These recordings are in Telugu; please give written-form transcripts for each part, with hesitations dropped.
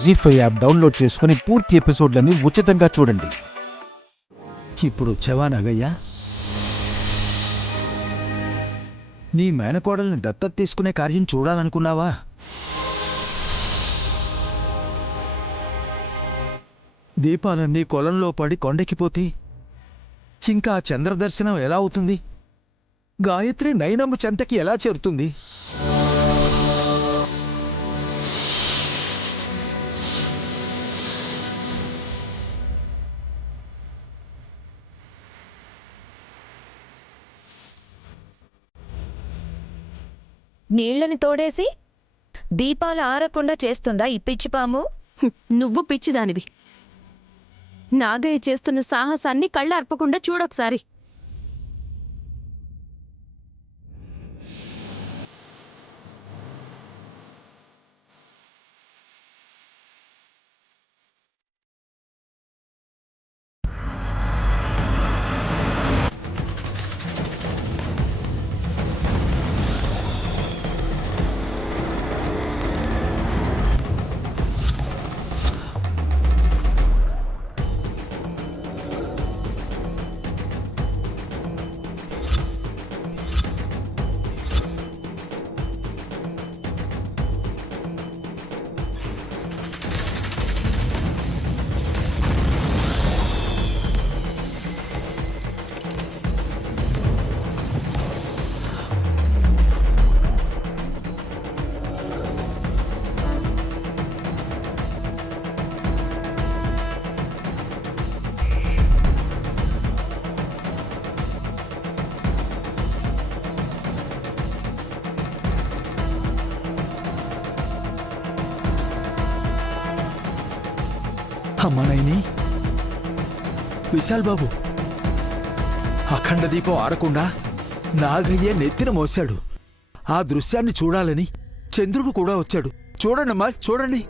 జీ5 యాప్ డౌన్లోడ్ చేసుకుని పూర్తి ఎపిసోడ్లని ఉచితంగా చూడండి. ఇప్పుడు వచ్చావా నాగయ్య? నీ మేనకోడల్ని దత్తత తీసుకునే కార్యం చూడాలనుకున్నావా? దీపాలన్నీ కొలంలో పడి కొండెక్కిపోతే ఇంకా చంద్రదర్శనం ఎలా అవుతుంది? గాయత్రి నైనమ్మ చెంతకి ఎలా చేరుతుంది? నీళ్లని తోడేసి దీపాలు ఆరకుండా చేస్తుందా ఈ పిచ్చిపాము? నువ్వు పిచ్చిదానివి. నాగయ్య చేస్తున్న సాహసాన్ని కళ్ళార్పకుండా చూడొకసారి. అమ్మా నైని, విశాల్ బాబు, అఖండ దీపం ఆరకుండా నాగయ్య నెత్తిన మోశాడు. ఆ దృశ్యాన్ని చూడాలని చంద్రుడు కూడా వచ్చాడు. చూడండమ్మా, చూడండి.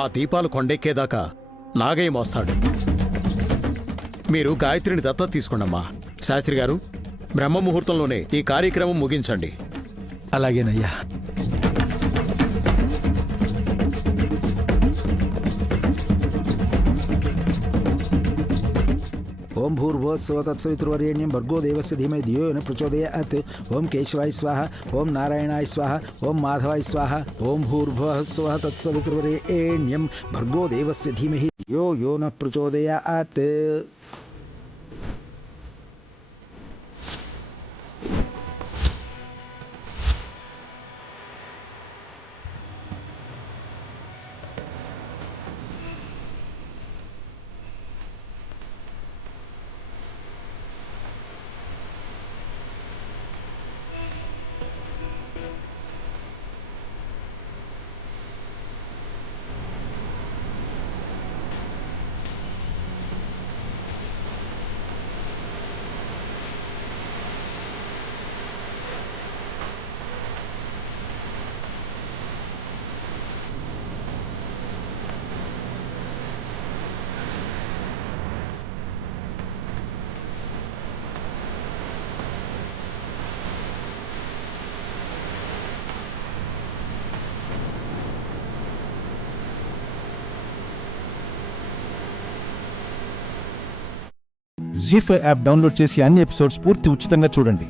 ఆ దీపాలు కొండెక్కేదాకా నాగయ్య మోస్తాడు. మీరు గాయత్రిని దత్తత తీసుకోండమ్మా. శాస్త్రి గారు, బ్రహ్మ ముహూర్తంలోనే ఈ కార్యక్రమం ముగించండి. అలాగేనయ్యా. ఓం భూర్భువస్సువః తత్సవితుర్వరేణ్యం భర్గో దేవస్య ధీమహి ధియో యో నః ప్రచోదయాత్. ఓం కేశవాయ స్వాహ, ఓం నారాయణాయ స్వాహ, ఓం మాధవాయ స్వాహ. ఓం భూర్భువస్సువః తత్సవితుర్వరేణ్యం భర్గో దేవస్య ధీమహి ధియో యో నః ప్రచోదయాత్. జీ5 యాప్ డౌన్లోడ్ చేసి అన్ని ఎపిసోడ్స్ పూర్తి ఉచితంగా చూడండి.